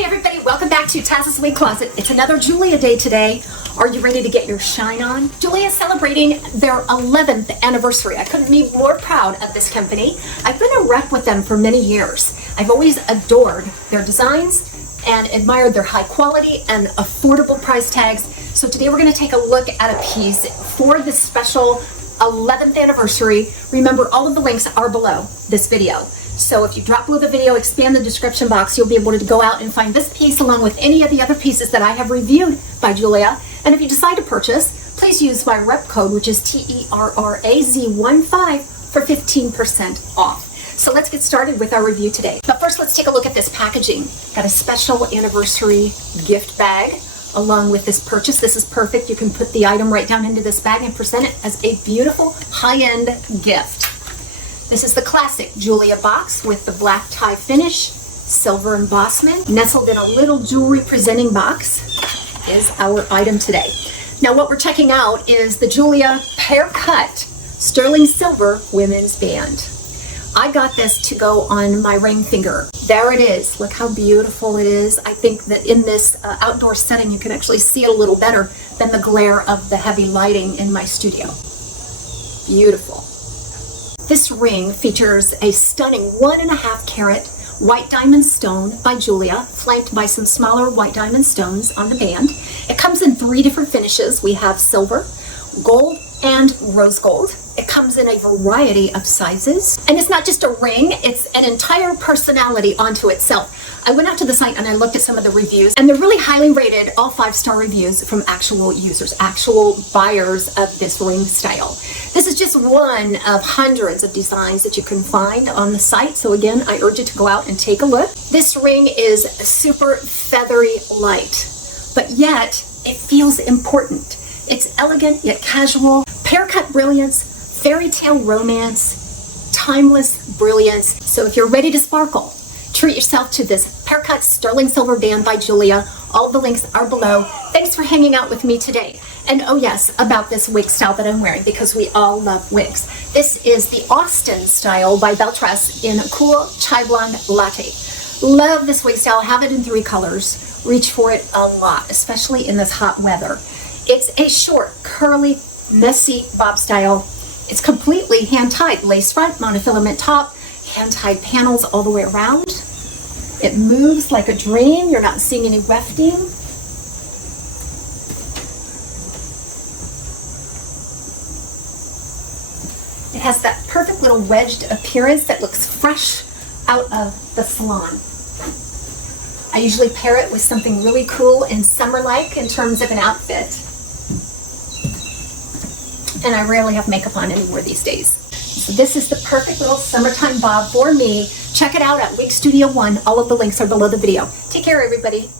Hey everybody, welcome back to TAZS Wig Closet. It's another Jeulia day today. Are you ready to get your shine on? Jeulia is celebrating their 11th anniversary. I couldn't be more proud of this company. I've been a rep with them for many years. I've always adored their designs and admired their high quality and affordable price tags. So today we're going to take a look at a piece for this special 11th anniversary. Remember, all of the links are below this video. So if you drop below the video, expand the description box, you'll be able to go out and find this piece along with any of the other pieces that I have reviewed by Jeulia. And if you decide to purchase, please use my rep code, which is TERRAZ15 for 15% off. So let's get started with our review today. But first, let's take a look at this packaging. Got a special anniversary gift bag along with this purchase. This is perfect. You can put the item right down into this bag and present it as a beautiful high-end gift. This is the classic Jeulia box with the black tie finish, silver embossment. Nestled in a little jewelry presenting box is our item today. Now what we're checking out is the Jeulia PEAR-FECT sterling silver women's band. I got this to go on my ring finger. There it is. Look how beautiful it is. I think that in this outdoor setting you can actually see it a little better than the glare of the heavy lighting in my studio. Beautiful. This ring features a stunning 1.5 carat white diamond stone by Jeulia, flanked by some smaller white diamond stones on the band. It comes in 3 different finishes. We have silver, gold, and rose gold. It comes in a variety of sizes. And it's not just a ring, it's an entire personality onto itself. I went out to the site and I looked at some of the reviews, and they're really highly rated, all 5-star reviews from actual users, actual buyers of this ring style. This is just one of hundreds of designs that you can find on the site. So again, I urge you to go out and take a look. This ring is super feathery light, but yet it feels important. It's elegant yet casual, PEAR-FECT brilliance, fairy tale romance, timeless brilliance. So if you're ready to sparkle, treat yourself to this PEAR-FECT sterling silver band by Jeulia. All the links are below. Thanks for hanging out with me today. And oh yes, about this wig style that I'm wearing, because we all love wigs. This is the Austin style by Beltress in Cool Chai Blonde Latte. Love this wig style. Have it in 3 colors. Reach for it a lot, especially in this hot weather. It's a short, curly, messy bob style. It's completely hand-tied. Lace front, monofilament top, hand-tied panels all the way around. It moves like a dream. You're not seeing any wefting. It has that perfect little wedged appearance that looks fresh out of the salon. I usually pair it with something really cool and summer-like in terms of an outfit. And I rarely have makeup on anymore these days. So this is the perfect little summertime bob for me. Check it out at WIG Studio 1. All of the links are below the video. Take care, everybody.